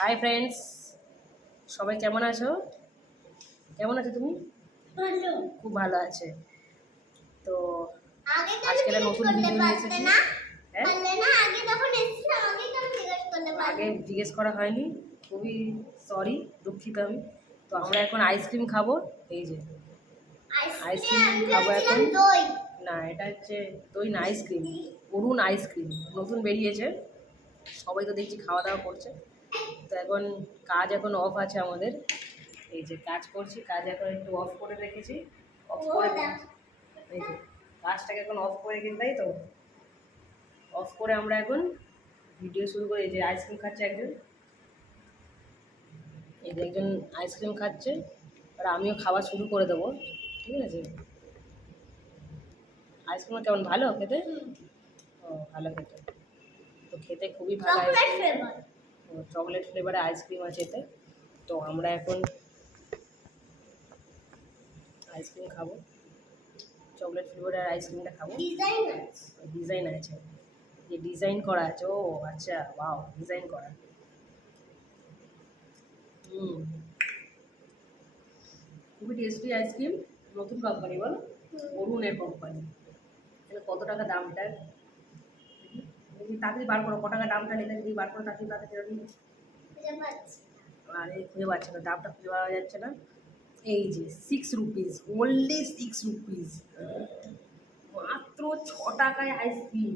Hi friends, সবাই কেমন আছো? কেমন আছো তুমি? ভালো। খুব ভালো আছে। তো আগে কেন আজকে একটা জিজ্ঞেস নতুন করতে ভিডিও নিয়ে পারতে এসেছি। না? হ্যাঁ, পারলে না, আগে যখন এসেছিলাম আগে কেন জিজ্ঞেস করতে আগে পারলে? জিজ্ঞেস করা হয়নি, খুবই সরি, দুঃখিত আমি। তো আমরা এখন আইসক্রিম খাবো। এই যে আইসক্রিম আইসক্রিম আমি খাবো এখন। ভেবেছিলাম দই। না, এটা হচ্ছে দই না, আইসক্রিম। অরুণ আইসক্রিম নতুন বেরিয়েছে, সবাই তো দেখছি খাওয়া দাওয়া করছে। তো এখন কাজ এখন অফ আছে আমাদের। এই যে কাজ করছি, কাজ এখন একটু অফ করে রেখেছি। অফ ও করে দেখ, এই যে কাজটাকে এখন অফ করে রেখেছি, তাই তো। অফ করে আমরা এখন ভিডিও শুরু করি। এই যে আইসক্রিম খাচ্ছে একজন, এই যে একজন আইসক্রিম খাচ্ছে, আর আমিও খাওয়া শুরু করে দেবো। ঠিক আছে, আইসক্রিমটা কেমন, ভালো খেতে? ও, ভালো খেতে। তো খেতে খুবই ভালো চকলেট আইসক্রিম। ফ্লেভার। চকলেট ফ্লেভারে আইসক্রিম আছে এতে। তো আমরা এখন আইসক্রিম খাবো, চকলেট ফ্লেভারের আইসক্রিমটা খাবো। ডিজাইন আছে। ডিজাইন আছে, যে ডিজাইন করা আছে। ও আচ্ছা, ওয়াও, ডিজাইন করা। হুম, খুবই টেস্টি আইসক্রিম। নতুন কোম্পানি, বলো, অরুণের কোম্পানি। এখানে কত টাকা দামটা? দেখি তাড়াতাড়ি বার করো, ক টাকা দামটা লেখা, যদি বার করো তাড়াতাড়ি তাড়াতাড়ি। খুঁজে পাচ্ছি না। আরে খুঁজে পাচ্ছে না, দামটা খুঁজে পাওয়া যাচ্ছে না। এই যে 6 রুপিস, ওনলি 6 রুপিস, মাত্র 6 টাকায় আইসক্রিম।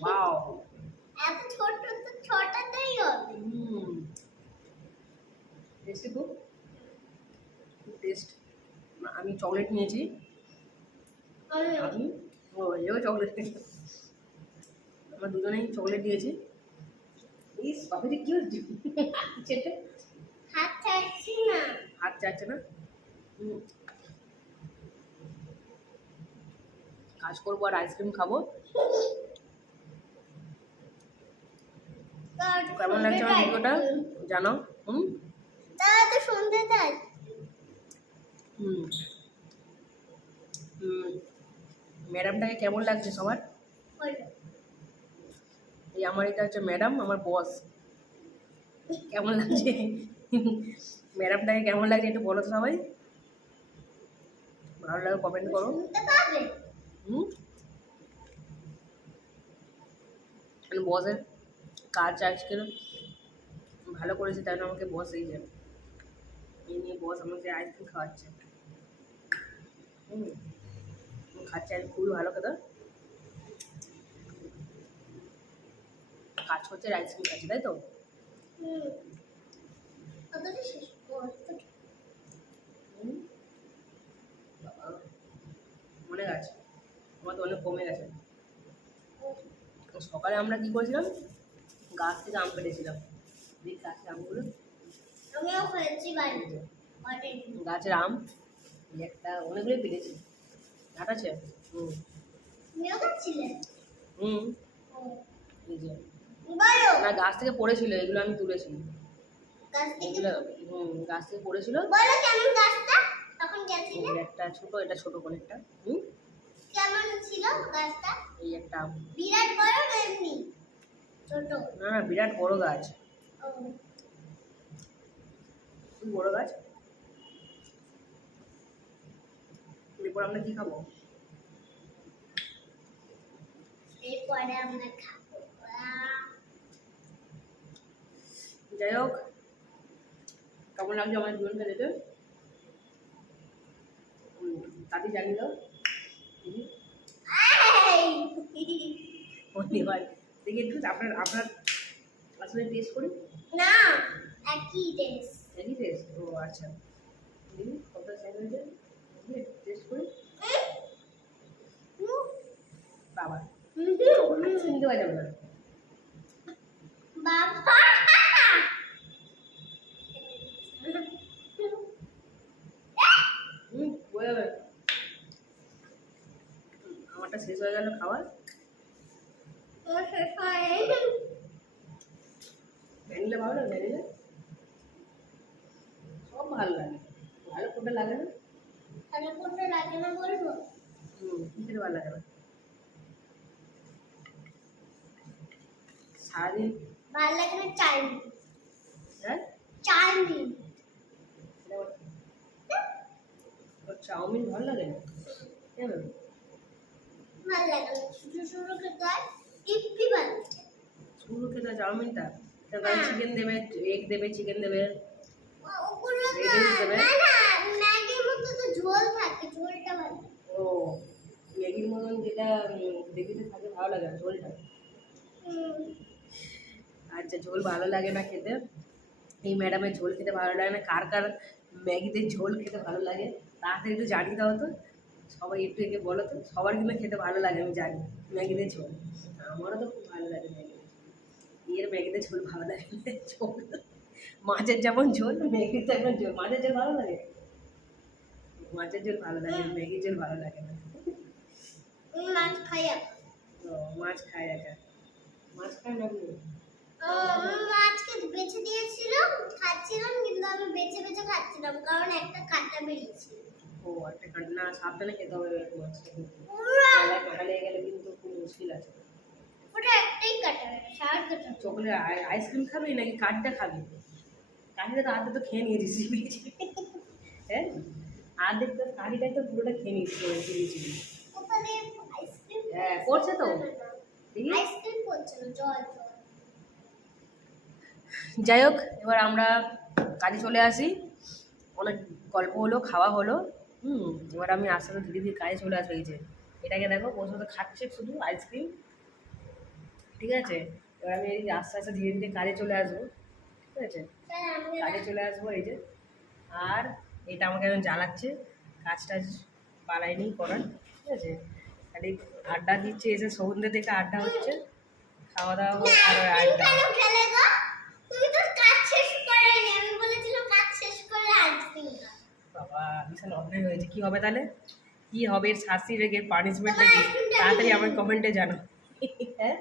ওয়াও। এত ছোট তো ছোটটাই হবে। টেস্টি, খুব খুব টেস্ট। আমি চকলেট নিয়েছি। আমি ও এও চকলেট, আমরা দুজনেই চকলেট দিয়েছি। ইস বাপরে, কি হচ্ছে চেটে? হাত ছাড়ছি না। হাত চাচ্ছে না। হুম, কাজ করবো আর আইসক্রিম খাবো। তো কেমন লাগছে আমার ভিডিওটা জানাও। হুম তারা তো সন্ধ্যে দেয়। হুম হুম ম্যাডামটাকে কেমন লাগছে সবার? বলো। এই আমার এটা হচ্ছে ম্যাডাম, আমার বস। কেমন লাগছে ম্যাডামটাকে কেমন লাগছে একটু বলো তো সবাই। ভালো লাগে কমেন্ট করো। শুনতে পাবে। হুম, বসের কাজ আজকে ভালো করেছে, তাই জন্য আমাকে বস এই যে এই নিয়ে বস আমাকে আইসক্রিম খাওয়াচ্ছে। হুম, খাচ্ছে আর খুবই ভালো খেতে। কাজ করছে, আইসক্রিম খাচ্ছে, তাই তো। হুম, কতটা শেষ করতে। হুম, বাবা, অনেক আছে, আমার তো অনেক কমে গেছে। সকালে আমরা কি করেছিলাম, গাছ থেকে আম পেড়েছিলাম। দেখ গাছের আমগুলো, আমিও খেয়েছি বাড়িতে। অনেক। গাছের আম এই একটা অনেকগুলোই পেড়েছি। ঝাট আছে। হুম তুমিও খাচ্ছিলে? হুম ও, এই যে বলো। না, গাছ থেকে পড়েছিল, এগুলো আমি তুলেছি। গাছ থেকে এগুলো গাছ থেকে পড়েছিল। বলো কেমন গাছটা তখন গেছিলে? এই একটা ছোট, এটা ছোট কোনেরটা। কেমন ছিল গাছটা? এই একটা আম। বিরাট বড় না এমনি ছোট? না না, বিরাট বড় গাছ, ও, খুব বড় গাছ। এরপর আমরা কি খাবো? এরপরে আমরা খাবো। যাই হোক, কেমন লাগছে আমার জীবনটা দেখে তাতে জানি দাও। ধন্যবাদ। দেখি একটু আপনার আপনার আসলে টেস্ট করি। না, একই টেস্ট। একই টেস্ট, ও আচ্ছা। দেখি কতটা স্যাড হয়েছে, টেস্ট করি। বাবা, চিনি দেওয়া যাবে না। বাবা, হয়ে যাবে। আমারটা শেষ হয়ে গেল খাওয়ার। তোমার শেষ হয়? ভ্যানিলা ভালো লাগে, ভ্যানিলা সব ভালো লাগে, ভালো কোনটা লাগে না? তাহলে কোনটা লাগে না বলবো? কি খেতে ভালো লাগে না সারাদিন? ভালো লাগে না চাইনিজ। হ্যাঁ, চাউমিন ভালো লাগে না কেন? ভালো লাগে না। শুধু শুধু খেতে হয় টিপি বানাচ্ছে। শুরু খেতে চাউমিনটা চিকেন দেবে, এগ দেবে, চিকেন দেবে, ওগুলো না ভেজিটেবলস দেবে। না না ম্যাগির মতো তো ঝোল থাকে, ঝোলটা ভালো লাগে। ও ম্যাগির মতন যেটা দেখিতে থাকে ভালো লাগে না ঝোলটা। আচ্ছা ঝোল ভালো লাগে না খেতে, এই ম্যাডামের ঝোল খেতে ভালো লাগে না। কার কার ম্যাগিতে ঝোল খেতে ভালো লাগে তাড়াতাড়ি একটু জানিয়ে দাও তো, সবাই একটু একে বলো তো। সবার কিন্তু খেতে ভালো লাগে আমি জানি ম্যাগিতে ঝোল, আমারও তো খুব ভালো লাগে ম্যাগি। এর ম্যাগিতে ঝোল ভালো লাগে না, ঝোল মাছের যেমন ঝোল ম্যাগির তেমন ঝোল। মাছের ঝোল ভালো লাগে, মাছের ঝোল ভালো লাগে, ম্যাগির ঝোল ভালো লাগে না। মাছ খাই আমি। ও মাছ খায় একা, মাছ খায় না আপনি? আমি মাছকে বেছে দিয়েছিল, খাচ্ছিলাম, কিন্তু আমি বেছে বেছে খাচ্ছিলাম কারণ একটা কাঁটা বেরিয়েছিল। ও একটা কাঁটা না, সাবধানে খেতে হবে মাছটা কিন্তু, পুরা গলায় কাঁটা লেগে গেলে কিন্তু খুব মুশকিল আছে। ওটা একটাই কাঁটা, সার কাঁটা। চকলেট আইসক্রিম খাবি নাকি কাঠটা খাবি? কাঠিটা তো আধা তো খেয়ে নিয়েছিস চিবিয়ে চিবিয়ে। হ্যাঁ আর্ধেক তো কাঠিটাই তো পুরোটা খেয়ে নিয়েছিস চিবিয়ে চিবিয়ে। ওখানে আইসক্রিম হ্যাঁ করছে তো দেখি। আইসক্রিম করছে না, জল জল। যাই হোক এবার আমরা কাজে চলে আসি, অনেক গল্প হলো, খাওয়া হলো। এবার আমি আস্তে আস্তে ধীরে ধীরে কাজে চলে আসবো। এই যে এটাকে দেখো বসে বসে খাচ্ছে শুধু আইসক্রিম, ঠিক আছে। এবার আমি এই আস্তে আস্তে ধীরে ধীরে কাজে চলে আসবো, ঠিক আছে। স্যার আমি কাজে চলে আসবো এই যে। আর এটা আমাকে এখন জ্বালাচ্ছে, কাজ টাজ পালাইনি করার, ঠিক আছে। খালি আড্ডা দিচ্ছে, এসে সন্ধ্যে থেকে আড্ডা হচ্ছে, খাওয়া দাওয়া আর তুমি আড্ডা। কেন খেলে গো? তুমি তো কাজ শেষ করাইনি, আমি বলেছিলাম কাজ শেষ করে আইসক্রিম খাও। বাবা বিশাল অন্যায় হয়েছে, কি হবে তাহলে? কি হবে এর শাস্তি রেখে পানিশমেন্টটা কি? তাড়াতাড়ি আমার কমেন্টে জানো। হ্যাঁ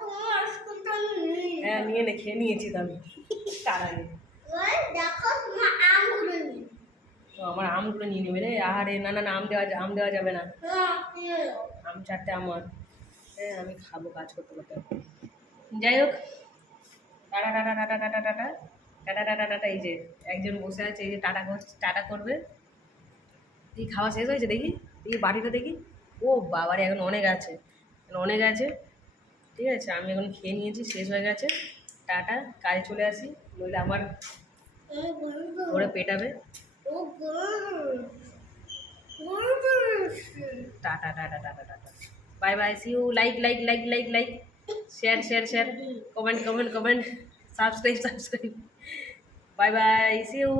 তোমার আইসক্রিমটা আমি নিই। হ্যাঁ নিয়ে নে, খেয়ে নিয়েছি তো আমি তার আগে। এবার দেখো তোমার আমগুলো নিই। তো আমার আমগুলো নিয়ে নেবে রে। আরে না না না, আম দেওয়া যাবে না, নিয়ে নাও। আম চারটে আমার। হ্যাঁ আমি খাবো কাজ করতে করতে। যাই হোক tata tata tata tata tata tata tata tata. এই যে একজন বসে আছে, এই যে টাটা টাটা করবে। এই খাওয়া শেষ হয়েছে দেখি, এই বাটিটা দেখি। ও বাবারে এখন অনেক আছে, এখন অনেক আছে, ঠিক আছে। আমি এখন খেয়ে নিয়েছি, শেষ হয়ে গেছে। টাটা, কাজে চলে আসি, নইলে আমার ও গরু ধরে পেটাবে। ও গরু গরু। Tata tata tata tata, bye bye, see you. Like like like like like, share share share, comment comment comment, subscribe subscribe. Bye bye, see you.